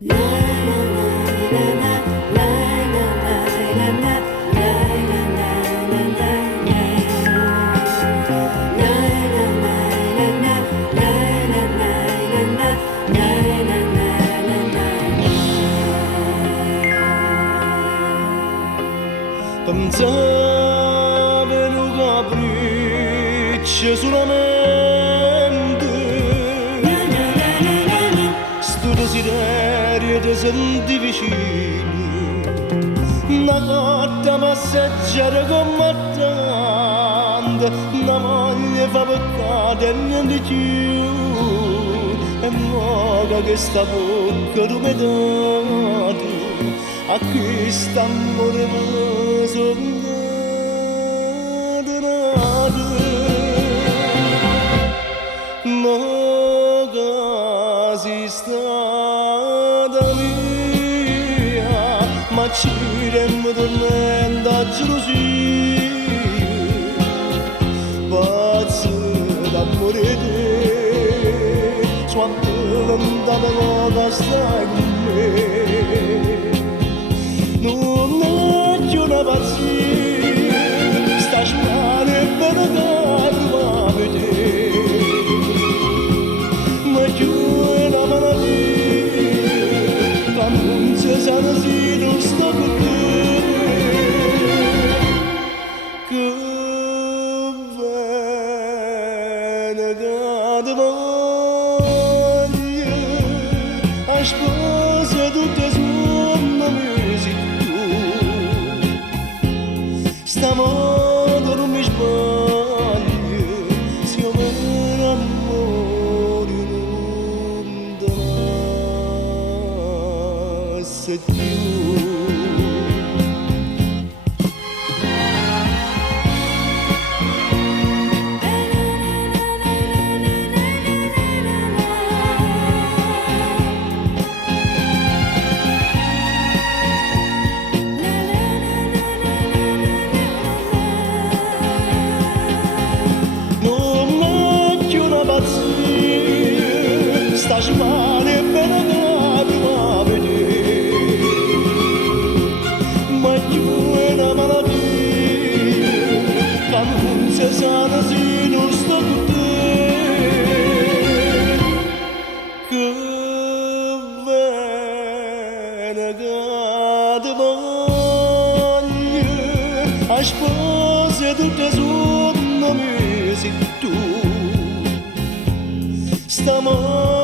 Pensavo un capriccio solamente, sto desiderio di sentire vicino, una cotta passeggiare combattente, una moglie fa peccato e niente più, e muoia che sta bocca tu mi date, a questo amore mi sono ma che stata mia, ma ci rende tormento a gelosia, pazzo d'amore te, quanto lontano che stai con me, non è più una pazzia, sta male per la calma a vedere. Sana si non sto con te, che bene che domani a sposa tutte suona musica, stamodo non mi sbaglio, siamo in amore non se più. Non è più una pazzia, sta male per la calma a vedere. Sana si non sto con te, che bene che domani a spose tutte sono musica tu, stiamo